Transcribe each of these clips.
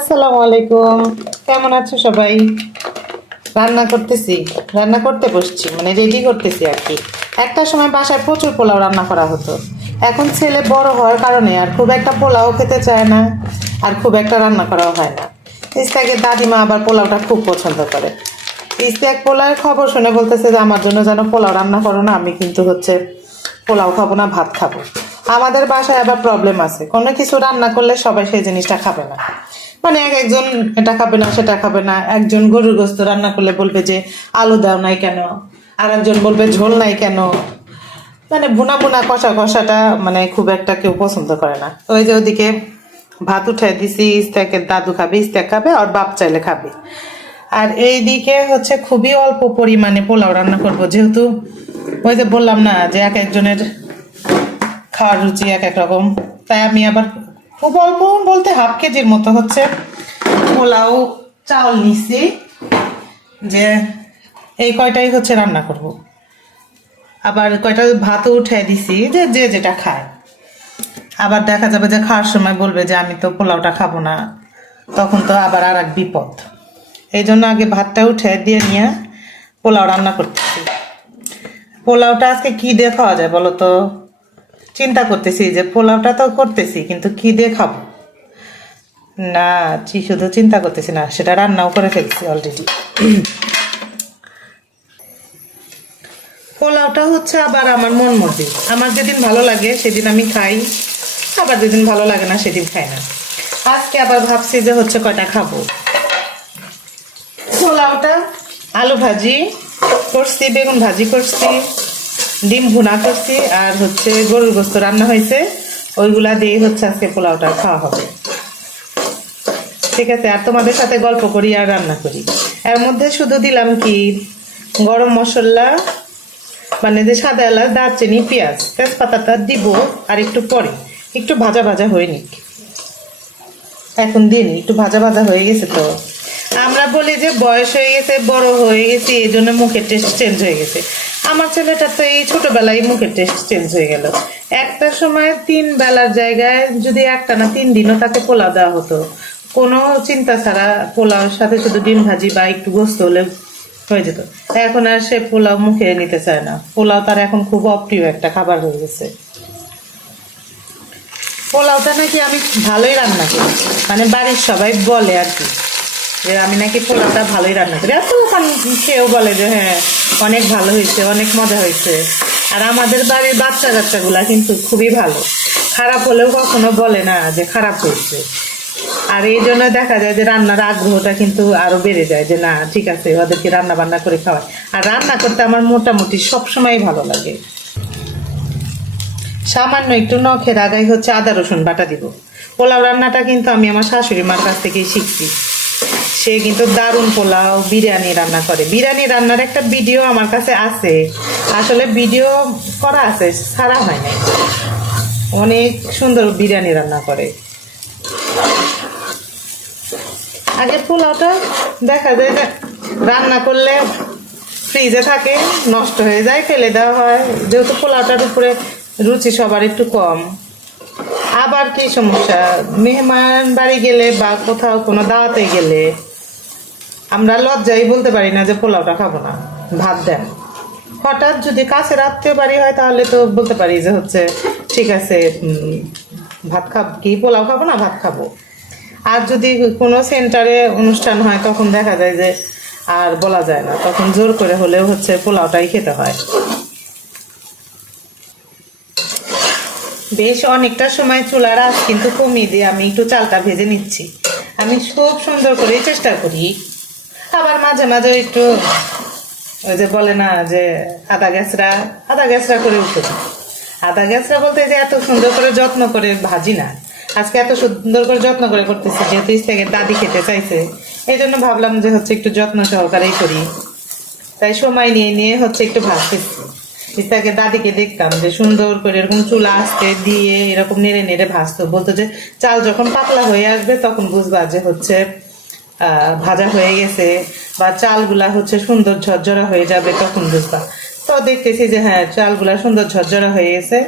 আসসালামু আলাইকুম। কেমন আছো সবাই? রান্না করতেছি। রান্না করতে বসছি মানে রেডি করতেছি আর কি। একটা সময় বাসায় প্রচুর পোলাও রান্না করা হতো। এখন ছেলে বড় হওয়ার কারণে আর খুব একটা পোলাও খেতে চায় না, আর খুব একটা রান্না করাও হয় না। ইস্তাকে দাদিমা আবার পোলাওটা খুব পছন্দ করে। ইস্তাক পোলাওয়ের খবর শুনে বলতেছে যে, আমার জন্য যেন পোলাও রান্না করো না, আমি কিন্তু হচ্ছে পোলাও খাব না, ভাত খাব। আমাদের বাসায় আবার প্রবলেম আছে। কোনো কিছু রান্না করলে সবাই সেই জিনিসটা খাবে না। মানে এক একজন এটা খাবে না, সেটা খাবে না। একজন গরুর গোস্ত রান্না করলে বলবে যে, আলু দাও নাই কেন? আর একজন বলবে, ঝোল নাই কেন? মানে ভুনা ভুনা কষা কষাটা মানে খুব একটা কেউ পছন্দ করে না। ওই যে ওদিকে ভাত উঠে দিছি ইস্তাকের দাদু খাবে ইস্তাক খাবে, আর বাপ চাইলে খাবে। আর এইদিকে হচ্ছে খুবই অল্প পরিমাণে পোলাও রান্না করব, যেহেতু ওই যে বললাম না যে এক একজনের খাওয়ার রুচি এক এক রকম। তাই আমি আবার খুব অল্প বলতে হাফ কেজির মতো হচ্ছে। পোলাও চাউল নিছি যে এই কয়টাই হচ্ছে রান্না করব। আবার কয়টা ভাতও উঠে দিছি, যে যে যেটা খায়। আবার দেখা যাবে যে খাওয়ার সময় বলবে যে, আমি তো পোলাওটা খাব না। তখন তো আবার আর এক বিপদ। এই জন্য আগে ভাতটা উঠে দিয়ে নিয়ে পোলাও রান্না করতেছি। পোলাওটা আজকে কি দিয়ে খাওয়া যায় বলো তো? চিন্তা করতেছি যে পোলাওটা তো করতেছি, কিন্তু কি দিয়ে খাব? না শুধু চিন্তা করতেছি না, সেটা রান্নাও করে ফেলছি অলরেডি পোলাওটা হচ্ছে আবার আমার মন মর্জি। আমার যেদিন ভালো লাগে, সেদিন আমি খাই। আবার যেদিন ভালো লাগে না, সেদিন খাই না। আজকে আবার ভাবছি যে হচ্ছে কয়টা খাব। পোলাওটা আলু ভাজি করছি, বেগুন ভাজি করছি। ডিম ভুনা করছি আর হচ্ছে গরুর গোস্ত রান্না হয়েছে। ওইগুলা দিয়ে হচ্ছে আজকে পোলাওটা খাওয়া হবে। ঠিক আছে, আর তোমাদের সাথে গল্প করি আর রান্না করি। এর মধ্যে শুধু দিলাম কি? গরম মশলা মানে যে সাদা এলাচ, দারচিনি, পেঁয়াজ, তেজপাতাটা দিব আর একটু পরে। একটু ভাজা ভাজা হয়ে নিক। এখন দিন একটু ভাজা ভাজা হয়ে গেছে তো। আমরা বলি যে বয়স হয়ে গেছে, বড় হয়ে গেছে, এই জন্য মুখের টেস্ট চেঞ্জ হয়ে গেছে। আমার ছেলেটা তো এই ছোটবেলায় মুখের টেস্ট চেঞ্জ হয়ে গেল। একটা সময় তিন বেলার জায়গায় যদি একটা না, তিন দিনও তাকে পোলাও দেওয়া হতো। কোনো চিন্তা ছাড়া পোলাওর সাথে শুধু ডিম ভাজি বা একটু গোস্ত হলে হয়ে যেত। এখন আর সে পোলাও মুখে নিতে চায় না। পোলাও তার এখন খুব অপ্রিয় একটা খাবার হয়ে গেছে। পোলাওটা নাকি আমি ভালোই রান্না করি। মানে বাড়ির সবাই বলে আর কি। যে আমি নাকি পোলাওটা ভালোই রান্না করি। এত ওখান কেউ বলে যে হ্যাঁ অনেক ভালো হয়েছে, অনেক মজা হয়েছে। আর আমাদের বাড়ির বাচ্চা কাচ্চাগুলা কিন্তু খুবই ভালো। খারাপ হলেও কখনো বলে না যে খারাপ হয়েছে। আর এই জন্য দেখা যায় যে রান্নার আগ্রহটা কিন্তু আরও বেড়ে যায় যে, না, ঠিক আছে, ওদেরকে রান্না বান্না করে খাওয়ায় আর রান্না করতে আমার মোটামুটি সবসময় ভালো লাগে। সামান্য একটু নখের আগায় হচ্ছে আদা রসুন বাটা দিব। পোলাও রান্নাটা কিন্তু আমি আমার শাশুড়ি মার কাছ থেকেই শিখছি। সে কিন্তু দারুণ পোলাও বিরিয়ানি রান্না করে। বিরিয়ানি রান্নার একটা ভিডিও আমার কাছে আছে। আসলে ভিডিও করা আছে, ছাড়া হয় না অনেক সুন্দর বিরিয়ানি রান্না করে। আগে পোলাওটা দেখা যায় রান্না করলে ফ্রিজে থাকে, নষ্ট হয়ে যায়, ফেলে দেওয়া হয়। যেহেতু পোলাওটার উপরে রুচি সবার একটু কম। আবার কি সমস্যা? মেহমান বাড়ি গেলে বা কোথাও কোনো দাওয়াতে গেলে আমরা লজ্জাই বলতে পারি না যে পোলাওটা খাব না। ভাত দেন। হঠাৎ যদি কাছে রাত্রে বাড়ি হয় তাহলে তো বলতে পারি যে হচ্ছে, ঠিক আছে ভাত খাব কি, পোলাও খাব না, ভাত খাব। আর যদি কোনো সেন্টারে অনুষ্ঠান হয় তখন দেখা যায় যে আর বলা যায় না। তখন জোর করে হলেও হচ্ছে পোলাওটাই খেতে হয়। বেশ অনেকটা সময় চুলার আঁচ কিন্তু কমিয়ে দিয়ে আমি একটু চালটা ভেজে নিচ্ছি। আমি খুব সুন্দর করে চেষ্টা করি। মাঝে মাঝে একটু ওই যে বলে না যে আদা গ্যাসরা আদা গ্যাসরা করে উঠে। আদা গ্যাসরা বলতে যে এত সুন্দর করে যত্ন করে ভাজি না। আজকে এত সুন্দর করে যত্ন করে করতেছি, যেহেতু ইস্তাকে দাদি খেতে চাইছে। এই জন্য ভাবলাম যে হচ্ছে একটু যত্ন সহকারেই করি। তাই সময় নিয়ে নিয়ে হচ্ছে একটু ভাজতেছি। ইস্তাকে দাদিকে দেখতাম যে সুন্দর করে এরকম চুলা আসতে দিয়ে এরকম নেড়ে নেড়ে ভাজতো। বলতো যে চাল যখন পাতলা হয়ে আসবে তখন বুঝবা যে হচ্ছে ভাজা হয়ে গেছে বা চালগুলা হচ্ছে সুন্দর ঝরঝরা হয়ে যাবে তখন বুঝবা। তো দেখতেছি যে হ্যাঁ চালগুলা সুন্দর ঝরঝরা হয়ে গেছে।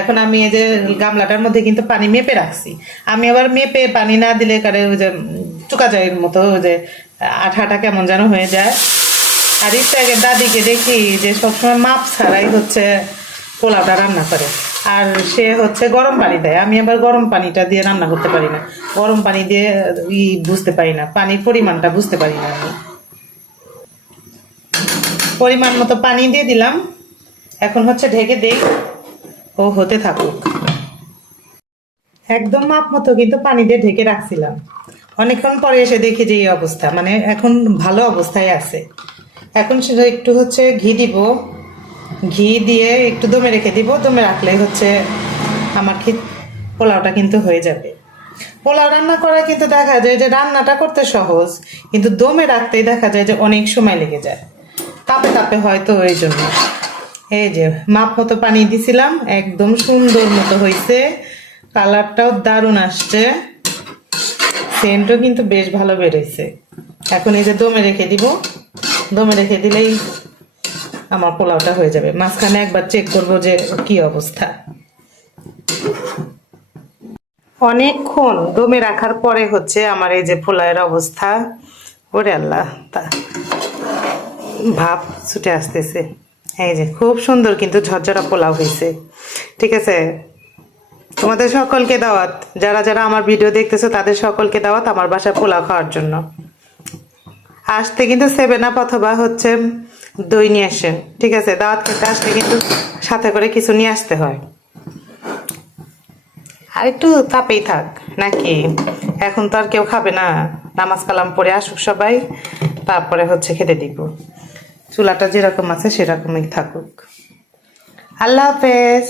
এখন আমি এই যে গামলাটার মধ্যে কিন্তু পানি মেপে রাখছি। আমি আবার মেপে পানি না দিলে কারে ওই যে চুকা যায় মতো ওই যে আঠা আঠা কেমন যেন হয়ে যায়। আর আগে দাদিকে দেখি যে সবসময় মাপ ছাড়াই হচ্ছে পোলাওটা রান্না করে। আর সে হচ্ছে গরম পানি দেয়। আমি আবার গরম পানিটা দিয়ে রান্না করতে পারি না। গরম পানি দিয়ে ই বুঝতে পারি না। পানির পরিমাণটা বুঝতে পারি না আমি। পরিমাণ মতো পানি দিয়ে দিলাম। এখন হচ্ছে ঢেকে দেই। ও হতে থাকুক। একদম মাপ মতো কিন্তু পানি দিয়ে ঢেকে রাখছিলাম। অনেকক্ষণ পরে এসে দেখি যে এই অবস্থা। মানে এখন ভালো অবস্থায় আছে। এখন সেটা একটু হচ্ছে ঘি দিব। ঘি দিয়ে একটু দমে রেখে দিব। দমে রাখলে হচ্ছে আমার কি পোলাওটা কিন্তু হয়ে যাবে। পোলাও রান্না করা কিন্তু দেখা যায় যে রান্নাটা করতে সহজ, কিন্তু দমে রাখতেই দেখা যায় যে অনেক সময় লেগে যায়। তাপে তাপে হয়তো এই জন্য। এই যে মাপ মতো পানি দিছিলাম, একদম সুন্দর মতো হয়েছে কালারটাও দারুণ আসছে। সেন্টও কিন্তু বেশ ভালো বেরোইছে। এখন এই যে দমে রেখে দিব। দমে রেখে দিলেই আমার পোলাওটা হয়ে যাবে। মাঝখানে একবার চেক করব যে কি অবস্থা। অনেকক্ষণ দমে রাখার পরে হচ্ছে আমার এই যে পোলাওয়ের অবস্থা। ওরে আল্লাহ, তা ভাব ছুটে আসতেছে। এই যে খুব সুন্দর কিন্তু ঝরঝরা পোলাও হয়েছে। ঠিক আছে? তোমাদের সকলকে দাওয়াত। যারা যারা আমার ভিডিও দেখতেছো, তাদের সকলকে দাওয়াত আমার বাসায় পোলাও খাওয়ার জন্য। আসতে কিন্তু সেভেন আপ অথবা হচ্ছে দই নিয়ে আসেন ঠিক আছে, দাওয়াত খেতে আসলে কিন্তু সাথে করে কিছু নিয়ে আসতে হয়। আর একটু তাপেই থাক, নাকি? এখন তো আর কেউ খাবে না। নামাজ কালাম পড়ে আসুক সবাই, তারপরে হচ্ছে খেতে দিব। চুলাটা যেরকম আছে সেরকমই থাকুক। আল্লাহ হাফেজ।